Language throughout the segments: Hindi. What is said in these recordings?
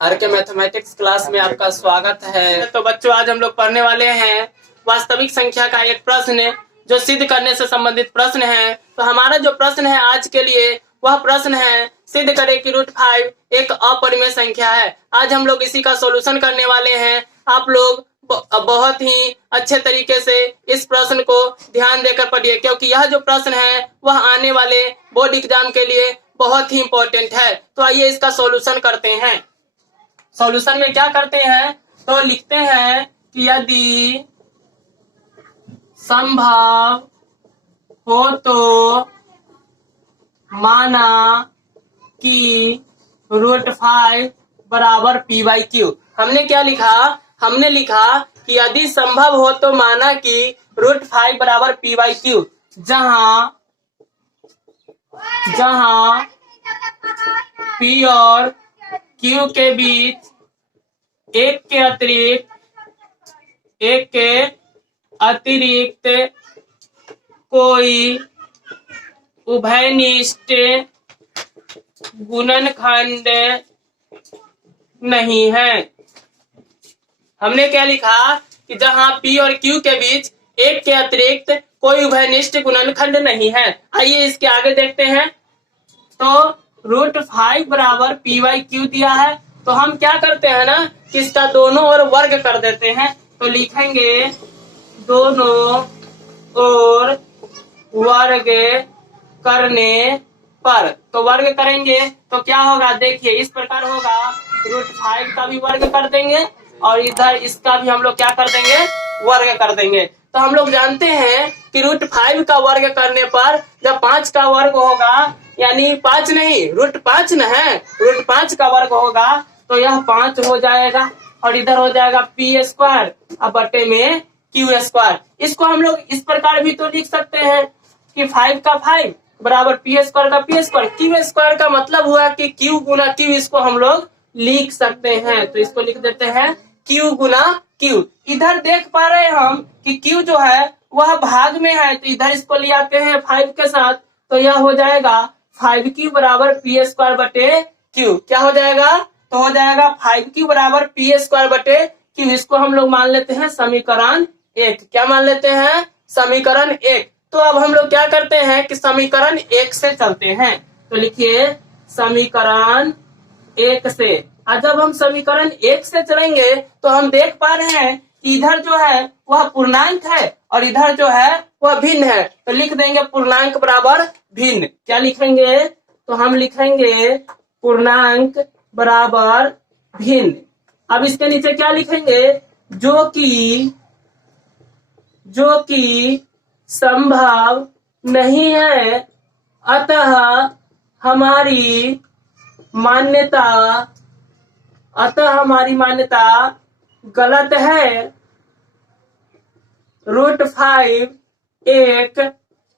हर के मैथमेटिक्स क्लास में आपका स्वागत है। तो बच्चों, आज हम लोग पढ़ने वाले हैं वास्तविक संख्या का एक प्रश्न जो सिद्ध करने से संबंधित प्रश्न है। तो हमारा जो प्रश्न है आज के लिए वह प्रश्न है, सिद्ध करें कि √5 एक अपरिमेय संख्या है। आज हम लोग इसी का सॉल्यूशन करने वाले हैं। आप लोग बहुत ही अच्छे तरीके से इस प्रश्न को ध्यान देकर पढ़िए, क्योंकि यह जो प्रश्न है वह आने वाले बोर्ड एग्जाम के लिए बहुत ही इम्पोर्टेंट है। तो आइए इसका सॉल्यूशन करते हैं। सॉल्यूशन में क्या करते हैं, तो लिखते हैं कि यदि संभव हो तो माना कि √5 बराबर p/q। हमने क्या लिखा, हमने लिखा कि यदि संभव हो तो माना कि √5 बराबर p/q, जहां p और q के बीच एक के अतिरिक्त कोई उभयनिष्ठ गुणनखंड नहीं है। हमने क्या लिखा कि जहां p और q के बीच एक के अतिरिक्त कोई उभयनिष्ठ गुणनखंड नहीं है। आइए इसके आगे देखते हैं। तो √5 बराबर p/q दिया है, तो हम क्या करते हैं ना कि इसका दोनों ओर वर्ग कर देते हैं। तो लिखेंगे दोनों ओर वर्ग करने पर, तो वर्ग करेंगे तो क्या होगा, देखिए इस प्रकार होगा। √5 का भी वर्ग कर देंगे और इधर इसका भी हम लोग क्या कर देंगे, वर्ग कर देंगे। तो हम लोग जानते हैं कि √5 का वर्ग करने पर जब 5 का वर्ग होगा, यानी 5 नहीं √5 न है, √5 का वर्ग होगा तो यह 5 हो जाएगा और इधर हो जाएगा p² अब बटे में q²। इसको हम लोग इस प्रकार भी तो लिख सकते हैं कि 5 का 5 बराबर p² का p²। q² का मतलब हुआ कि q गुना q, इसको हम लोग लिख सकते हैं। तो इसको लिख देते हैं q गुना q। इधर देख पा रहे हैं हम कि q जो है वह भाग में है, तो इधर इसको ले आते हैं 5 के साथ, तो यह हो जाएगा 5q बराबर p² बटे q। क्या हो जाएगा, तो हो जाएगा 5q बराबर p² बटे q। इसको हम लोग मान लेते हैं समीकरण 1। क्या मान लेते हैं, समीकरण 1। तो अब हम लोग क्या करते हैं कि समीकरण 1 से चलते हैं। तो लिखिए समीकरण 1 से। और जब हम समीकरण 1 से चलेंगे तो हम देख पा रहे हैं कि इधर जो है वह पूर्णांक है और इधर जो है वह भिन्न है। तो लिख देंगे पूर्णांक बराबर भिन्न। क्या लिखेंगे, तो हम लिखेंगे पूर्णांक बराबर भिन्न। अब इसके नीचे क्या लिखेंगे, जो कि संभव नहीं है, अतः हमारी मान्यता गलत है। √5 एक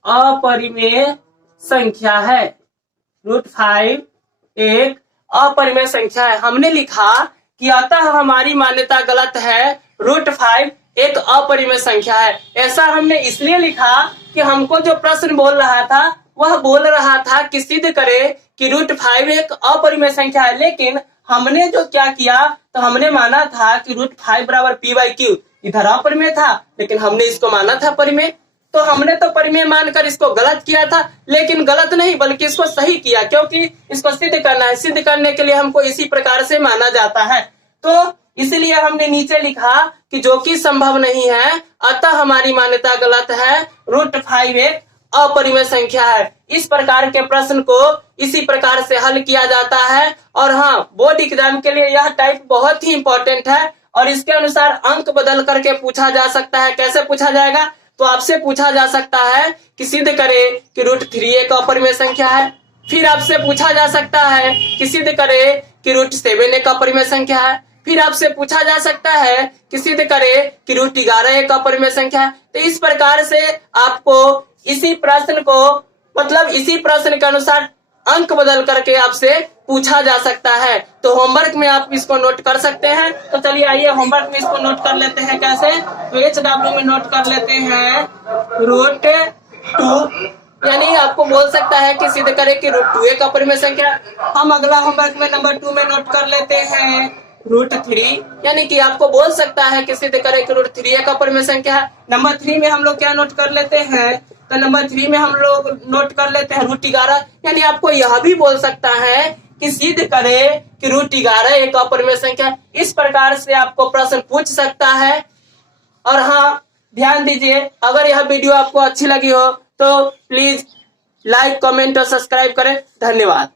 अपरिमेय संख्या है। √5 एक अपरिमेय संख्या है। हमने लिखा कि अतः हमारी मान्यता गलत है, √5 एक अपरिमेय संख्या है। ऐसा हमने इसलिए लिखा कि हमको जो प्रश्न बोल रहा था वह बोल रहा था कि सिद्ध करे कि √5 एक अपरिमेय संख्या है, लेकिन हमने जो क्या किया, तो हमने माना था कि √5 बराबर p/q। इधर अपरिमेय था लेकिन हमने इसको माना था परिमेय, तो हमने तो परिमेय मानकर इसको गलत किया था, लेकिन गलत नहीं बल्कि इसको सही किया, क्योंकि इसको सिद्ध करना है। सिद्ध करने के लिए हमको इसी प्रकार से माना जाता है। तो इसलिए हमने नीचे लिखा कि जो कि संभव नहीं है, अतः हमारी मान्यता गलत है, √5 एक अपरिमेय संख्या है। इस प्रकार के प्रश्न को इसी प्रकार से हल किया जाता है। और हाँ, बोर्ड एग्जाम के लिए यह टाइप बहुत ही इंपॉर्टेंट है और इसके अनुसार अंक बदल करके पूछा जा सकता है। कैसे पूछा जाएगा, तो आपसे पूछा जा सकता है कि सिद्ध करे कि √3 एक अपरिमेय संख्या है। फिर आपसे पूछा जा सकता है कि सिद्ध करे कि √7 एक अपरिमेय संख्या है। फिर आपसे पूछा जा सकता है कि सिद्ध करे कि √11 एक अपरिमेय संख्या है। तो इस प्रकार से आपको इसी प्रश्न के अनुसार अंक बदल करके आपसे पूछा जा सकता है। तो होमवर्क में आप इसको नोट कर सकते हैं। तो चलिए आइए होमवर्क में इसको नोट कर लेते हैं। कैसे, तो HW में नोट कर लेते हैं √2 यानी आपको बोल सकता है कि सिद्ध करे कि √2 एक अपरिमेय संख्या। हम अगला होमवर्क में नंबर 2 में नोट कर लेते हैं √3, यानी कि आपको बोल सकता है कि सिद्ध करे कि √3 एक अपरिमेय संख्या है। नंबर 3 में हम लोग क्या नोट कर लेते हैं, तो नंबर 3 में हम लोग नोट कर लेते हैं √11, यानी आपको यह भी बोल सकता है कि सिद्ध करे कि √11 एक अपरिमेय संख्या। इस प्रकार से आपको प्रश्न पूछ सकता है। और हाँ, ध्यान दीजिए, अगर यह वीडियो आपको अच्छी लगी हो तो प्लीज लाइक, कमेंट और सब्सक्राइब करें। धन्यवाद।